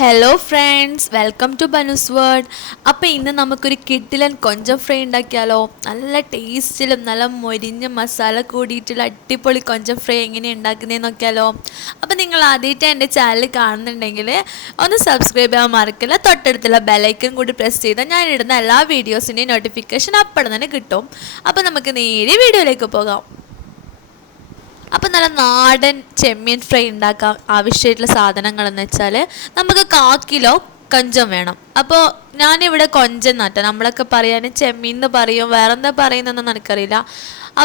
Hello friends, welcome to ബനുസ് വേർഡ്. അപ്പോൾ ഇന്ന് നമുക്കൊരു കിഡിലൻ കൊഞ്ചം ഫ്രൈ ഉണ്ടാക്കിയാലോ. നല്ല ടേസ്റ്റിലും നല്ല മൊരിഞ്ഞ മസാല കൂടിയിട്ടുള്ള അടിപൊളി കൊഞ്ചം ഫ്രൈ എങ്ങനെ ഉണ്ടാക്കുന്നതെന്ന് നോക്കിയാലോ. അപ്പോൾ നിങ്ങൾ ആദ്യമായിട്ട് എൻ്റെ ചാനൽ കാണുന്നുണ്ടെങ്കിൽ ഒന്ന് സബ്സ്ക്രൈബ് ചെയ്യാൻ മറക്കില്ല. തൊട്ടടുത്തുള്ള ബെലൈക്കൺ കൂടി പ്രസ് ചെയ്താൽ ഞാനിടുന്ന എല്ലാ വീഡിയോസിൻ്റെയും നോട്ടിഫിക്കേഷൻ അപ്പോൾ തന്നെ കിട്ടും. അപ്പോൾ നമുക്ക് നേരെ വീഡിയോയിലേക്ക് പോകാം. അപ്പോൾ നല്ല നാടൻ ചെമ്മീൻ ഫ്രൈ ഉണ്ടാക്കാൻ ആവശ്യമായിട്ടുള്ള സാധനങ്ങളെന്ന് വെച്ചാൽ നമുക്ക് 1/4 കിലോ കൊഞ്ചം വേണം. അപ്പോൾ ഞാനിവിടെ കൊഞ്ചം നട്ട നമ്മളൊക്കെ പറയാൻ ചെമ്മീൻ എന്ന് പറയും, വേറെന്താ പറയുന്നതെന്നൊന്നും എനിക്കറിയില്ല.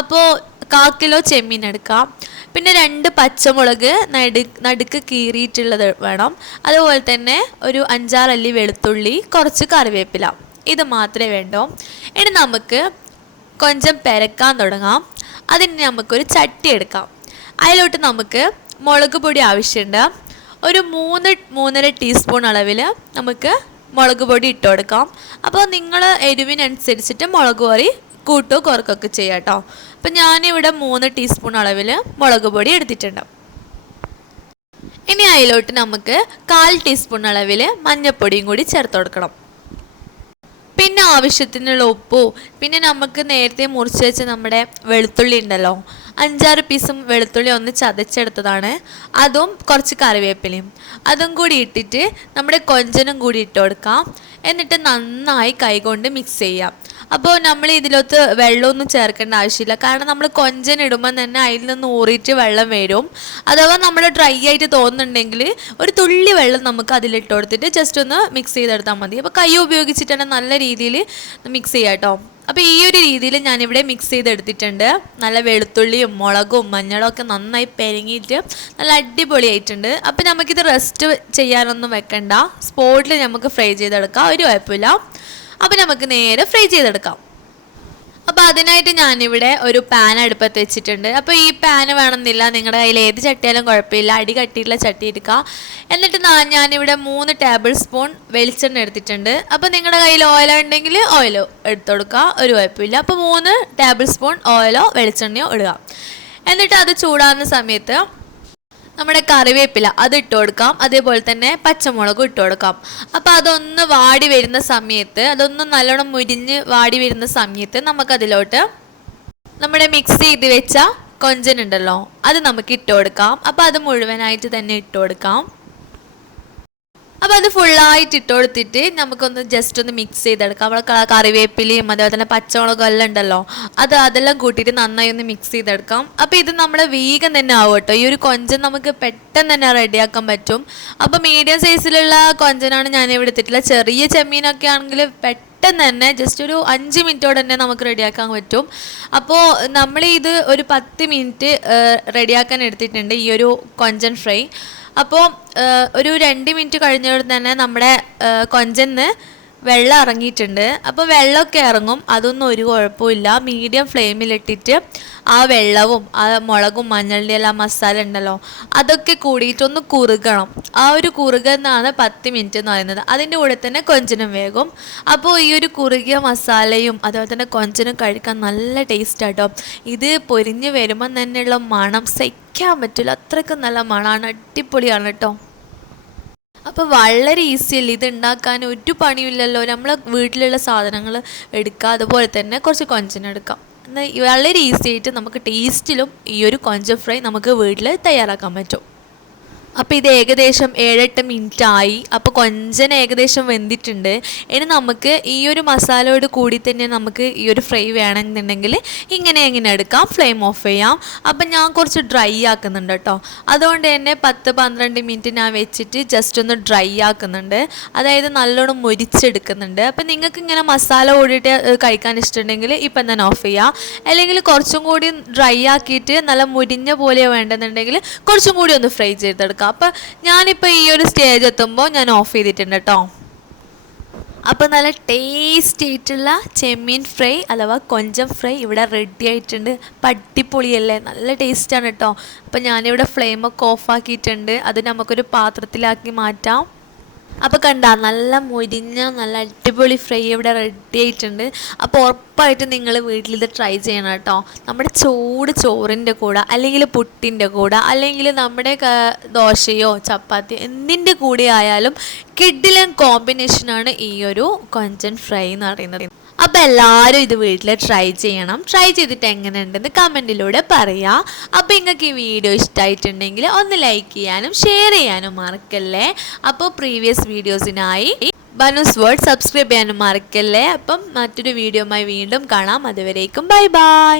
അപ്പോൾ 1/4 കിലോ ചെമ്മീൻ എടുക്കാം. പിന്നെ 2 പച്ചമുളക് നടുക്ക് കീറിയിട്ടുള്ളത് വേണം. അതുപോലെ തന്നെ ഒരു 5-6 അല്ലി വെളുത്തുള്ളി, കുറച്ച് കറിവേപ്പില, ഇത് മാത്രമേ വേണ്ടൂ. ഇനി നമുക്ക് കൊഞ്ചം പെരക്കാൻ തുടങ്ങാം. അതിന് നമുക്കൊരു ചട്ടി എടുക്കാം. അതിലോട്ട് നമുക്ക് മുളക് പൊടി ആവശ്യമുണ്ട്. ഒരു 3-3.5 ടീസ്പൂൺ അളവിൽ നമുക്ക് മുളക് പൊടി ഇട്ട് കൊടുക്കാം. അപ്പോൾ നിങ്ങൾ എരിവിനനുസരിച്ചിട്ട് മുളക് പൊടി കൂട്ടോ കുറക്കൊക്കെ ചെയ്യാം കേട്ടോ. അപ്പം ഞാനിവിടെ 3 ടീസ്പൂൺ അളവിൽ മുളക് പൊടി എടുത്തിട്ടുണ്ട്. ഇനി അതിലോട്ട് നമുക്ക് 1/4 ടീസ്പൂൺ അളവിൽ മഞ്ഞൾപ്പൊടിയും കൂടി ചേർത്ത് കൊടുക്കണം. പിന്നെ ആവശ്യത്തിനുള്ള ഉപ്പും, പിന്നെ നമുക്ക് നേരത്തെ മുറിച്ച് വെച്ച നമ്മുടെ വെളുത്തുള്ളി ഉണ്ടല്ലോ, 5-6 പീസും വെളുത്തുള്ളി ഒന്ന് ചതച്ചെടുത്തതാണ്, അതും കുറച്ച് കറിവേപ്പിലയും അതും കൂടി ഇട്ടിട്ട് നമ്മുടെ കൊഞ്ചനും കൂടി ഇട്ട് കൊടുക്കാം. എന്നിട്ട് നന്നായി കൈകൊണ്ട് മിക്സ് ചെയ്യാം. അപ്പോൾ നമ്മൾ ഇതിലൊത്ത് വെള്ളമൊന്നും ചേർക്കേണ്ട ആവശ്യമില്ല, കാരണം നമ്മൾ കൊഞ്ചൻ ഇടുമ്പോൾ തന്നെ അതിൽ നിന്ന് ഊറിയിട്ട് വെള്ളം വരും. അഥവാ നമ്മൾ ഡ്രൈ ആയിട്ട് തോന്നുന്നുണ്ടെങ്കിൽ ഒരു തുള്ളി വെള്ളം നമുക്ക് അതിലിട്ട് കൊടുത്തിട്ട് ജസ്റ്റ് ഒന്ന് മിക്സ് ചെയ്തെടുത്താൽ മതി. അപ്പോൾ കൈ ഉപയോഗിച്ചിട്ടാണ് നല്ല രീതിയിൽ മിക്സ് ചെയ്യാം കേട്ടോ. അപ്പോൾ ഈ ഒരു രീതിയിൽ ഞാനിവിടെ മിക്സ് ചെയ്തെടുത്തിട്ടുണ്ട്. നല്ല വെളുത്തുള്ളിയും മുളകും മഞ്ഞളും ഒക്കെ നന്നായി പെരങ്ങിയിട്ട് നല്ല അടിപൊളിയായിട്ടുണ്ട്. അപ്പോൾ നമുക്കിത് റെസ്റ്റ് ചെയ്യാനൊന്നും വെക്കണ്ട, സ്പോട്ടിൽ നമുക്ക് ഫ്രൈ ചെയ്തെടുക്കാം, ഒരു കുഴപ്പമില്ല. അപ്പോൾ നമുക്ക് നേരെ ഫ്രൈ ചെയ്തെടുക്കാം. അപ്പോൾ അതിനായിട്ട് ഞാനിവിടെ ഒരു പാൻ അടുപ്പത്ത് വെച്ചിട്ടുണ്ട്. അപ്പോൾ ഈ പാൻ വേണമെന്നില്ല, നിങ്ങളുടെ കയ്യിൽ ഏത് ചട്ടിയാലും കുഴപ്പമില്ല, അടി കട്ടിയിട്ടുള്ള ചട്ടി എടുക്കുക. എന്നിട്ട് ഞാനിവിടെ 3 ടേബിൾ സ്പൂൺ വെളിച്ചെണ്ണ എടുത്തിട്ടുണ്ട്. അപ്പോൾ നിങ്ങളുടെ കയ്യിൽ ഓയിലോ ഉണ്ടെങ്കിൽ ഓയിലോ എടുത്തു കൊടുക്കുക, ഒരു കുഴപ്പമില്ല. അപ്പോൾ 3 ടേബിൾ സ്പൂൺ ഓയിലോ വെളിച്ചെണ്ണയോ ഇടുക. എന്നിട്ട് അത് ചൂടാകുന്ന സമയത്ത് നമ്മുടെ കറിവേപ്പില അത് ഇട്ട് കൊടുക്കാം. അതേപോലെ തന്നെ പച്ചമുളകും ഇട്ട് കൊടുക്കാം. അപ്പോൾ അതൊന്ന് വാടി വരുന്ന സമയത്ത്, അതൊന്ന് നല്ലോണം മുരിഞ്ഞ് വാടി വരുന്ന സമയത്ത് നമുക്കതിലോട്ട് നമ്മുടെ മിക്സ് ചെയ്ത് വെച്ച കൊഞ്ചനുണ്ടല്ലോ അത് നമുക്ക് ഇട്ട് കൊടുക്കാം. അപ്പോൾ അത് മുഴുവനായിട്ട് തന്നെ ഇട്ട് കൊടുക്കാം. അപ്പോൾ അത് ഫുള്ളായിട്ട് ഇട്ട് കൊടുത്തിട്ട് നമുക്കൊന്ന് ജസ്റ്റ് ഒന്ന് മിക്സ് ചെയ്തെടുക്കാം. നമ്മൾ കറിവേപ്പിലയും അതേപോലെ തന്നെ പച്ചമുളകും എല്ലാം ഉണ്ടല്ലോ, അതെല്ലാം കൂട്ടിയിട്ട് നന്നായി ഒന്ന് മിക്സ് ചെയ്തെടുക്കാം. അപ്പോൾ ഇത് നമ്മൾ വേഗം തന്നെ ആവും കേട്ടോ. ഈ ഒരു കൊഞ്ചൻ നമുക്ക് പെട്ടെന്ന് തന്നെ റെഡിയാക്കാൻ പറ്റും. അപ്പോൾ മീഡിയം സൈസിലുള്ള കൊഞ്ചനാണ് ഞാൻ ഇവിടെ എടുത്തിട്ടുള്ളത്. ചെറിയ ചെമ്മീനൊക്കെ ആണെങ്കിൽ പെട്ടെന്ന് തന്നെ ജസ്റ്റ് ഒരു 5 മിനിറ്റോടെ തന്നെ നമുക്ക് റെഡിയാക്കാൻ പറ്റും. അപ്പോൾ നമ്മൾ ഇത് ഒരു 10 മിനിറ്റ് റെഡിയാക്കാൻ എടുത്തിട്ടുണ്ട് ഈ ഒരു കൊഞ്ചൻ ഫ്രൈ. അപ്പോൾ ഒരു 2 മിനിറ്റ് കഴിഞ്ഞോടെ തന്നെ നമ്മുടെ കൊഞ്ചന്ന് വെള്ളം ഇറങ്ങിയിട്ടുണ്ട്. അപ്പോൾ വെള്ളമൊക്കെ ഇറങ്ങും, അതൊന്നും ഒരു കുഴപ്പമില്ല. മീഡിയം ഫ്ലെയിമിലിട്ടിട്ട് ആ വെള്ളവും ആ മുളകും മഞ്ഞളിൻ്റെ എല്ലാം മസാല ഉണ്ടല്ലോ അതൊക്കെ കൂടിയിട്ടൊന്ന് കുറുകണം. ആ ഒരു കുറുകുന്നതാണ് 10 മിനിറ്റ് എന്ന് പറയുന്നത്. അതിൻ്റെ കൂടെ തന്നെ കൊഞ്ചനും വേഗം. അപ്പോൾ ഈ ഒരു കുറുകിയ മസാലയും അതുപോലെ തന്നെ കൊഞ്ചനും കഴിക്കാൻ നല്ല ടേസ്റ്റ് ആട്ടോ. ഇത് പൊരിഞ്ഞ് വരുമ്പം തന്നെയുള്ള മണം സഹിക്കാൻ പറ്റില്ല, അത്രയ്ക്ക് നല്ല മണമാണ്, അടിപൊളിയാണ് കേട്ടോ. അപ്പോൾ വളരെ ഈസിയല്ലേ ഇത് ഉണ്ടാക്കാൻ, ഒരു പണിയില്ലല്ലോ. നമ്മൾ വീട്ടിലുള്ള സാധനങ്ങൾ എടുക്കുക, അതുപോലെ തന്നെ കുറച്ച് കൊഞ്ചനെടുക്കാം. എന്നാൽ വളരെ ഈസി ആയിട്ട് നമുക്ക് ടേസ്റ്റിലും ഈ ഒരു കൊഞ്ചം ഫ്രൈ നമുക്ക് വീട്ടിൽ തയ്യാറാക്കാൻ പറ്റും. അപ്പോൾ ഇത് ഏകദേശം 7-8 മിനിറ്റ് ആയി. അപ്പോൾ കൊഞ്ചൻ ഏകദേശം വെന്തിട്ടുണ്ട്. ഇനി നമുക്ക് ഈ ഒരു മസാലയോട് കൂടി തന്നെ നമുക്ക് ഈ ഒരു ഫ്രൈ വേണമെന്നുണ്ടെങ്കിൽ ഇങ്ങനെ എടുക്കാം, ഫ്ലെയിം ഓഫ് ചെയ്യാം. അപ്പം ഞാൻ കുറച്ച് ഡ്രൈ ആക്കുന്നുണ്ട് കേട്ടോ. അതുകൊണ്ട് തന്നെ 10-12 മിനിറ്റ് ഞാൻ വെച്ചിട്ട് ജസ്റ്റ് ഒന്ന് ഡ്രൈ ആക്കുന്നുണ്ട്, അതായത് നല്ലോണം മൊരിച്ചെടുക്കുന്നുണ്ട്. അപ്പം നിങ്ങൾക്ക് ഇങ്ങനെ മസാല കൂടിയിട്ട് കഴിക്കാൻ ഇഷ്ടമുണ്ടെങ്കിൽ ഇപ്പം തന്നെ ഓഫ് ചെയ്യാം. അല്ലെങ്കിൽ കുറച്ചും കൂടി ഡ്രൈ ആക്കിയിട്ട് നല്ല മുരിഞ്ഞ പോലെ വേണ്ടെന്നുണ്ടെങ്കിൽ കുറച്ചും കൂടി ഒന്ന് ഫ്രൈ ചെയ്തെടുക്കാം. അപ്പം ഞാനിപ്പോൾ ഈ ഒരു സ്റ്റേജ് എത്തുമ്പോൾ ഞാൻ ഓഫ് ചെയ്തിട്ടുണ്ട് കേട്ടോ. അപ്പോൾ നല്ല ടേസ്റ്റ് ആയിട്ടുള്ള ചെമ്മീൻ ഫ്രൈ അഥവാ കൊഞ്ചം ഫ്രൈ ഇവിടെ റെഡി ആയിട്ടുണ്ട്. അടിപൊളിയല്ലേ, നല്ല ടേസ്റ്റാണ് കേട്ടോ. അപ്പോൾ ഞാനിവിടെ ഫ്ലെയിമൊക്കെ ഓഫാക്കിയിട്ടുണ്ട്. അത് നമുക്കൊരു പാത്രത്തിലാക്കി മാറ്റാം. അപ്പോൾ കണ്ട നല്ല മൊരിഞ്ഞ നല്ല അടിപൊളി ഫ്രൈ ഇവിടെ റെഡി ആയിട്ടുണ്ട്. അപ്പോൾ ഉറപ്പായിട്ട് നിങ്ങൾ വീട്ടിൽ ഇത് ട്രൈ ചെയ്യണം കേട്ടോ. നമ്മുടെ ചൂട് ചോറിൻ്റെ കൂടെ അല്ലെങ്കിൽ പുട്ടിൻ്റെ കൂടെ അല്ലെങ്കിൽ നമ്മുടെ ദോശയോ ചപ്പാത്തി എന്തിൻ്റെ കൂടെ ആയാലും കിഡിലൻ കോമ്പിനേഷനാണ് ഈ ഒരു കൊഞ്ചൻ ഫ്രൈ എന്ന് പറയുന്നത്. അപ്പോൾ എല്ലാവരും ഇത് വീട്ടിൽ ട്രൈ ചെയ്യണം. ട്രൈ ചെയ്തിട്ട് എങ്ങനെയുണ്ടെന്ന് കമൻറ്റിലൂടെ പറയാം. അപ്പോൾ നിങ്ങൾക്ക് ഈ വീഡിയോ ഇഷ്ടമായിട്ടുണ്ടെങ്കിൽ ഒന്ന് ലൈക്ക് ചെയ്യാനും ഷെയർ ചെയ്യാനും മറക്കല്ലേ. അപ്പോൾ പ്രീവിയസ് വീഡിയോസിനായി ബനൂസ് വേൾഡ് സബ്സ്ക്രൈബ് ചെയ്യാനും മറക്കല്ലേ. അപ്പം മറ്റൊരു വീഡിയോയുമായി വീണ്ടും കാണാം. അതുവരേക്കും ബൈ ബൈ.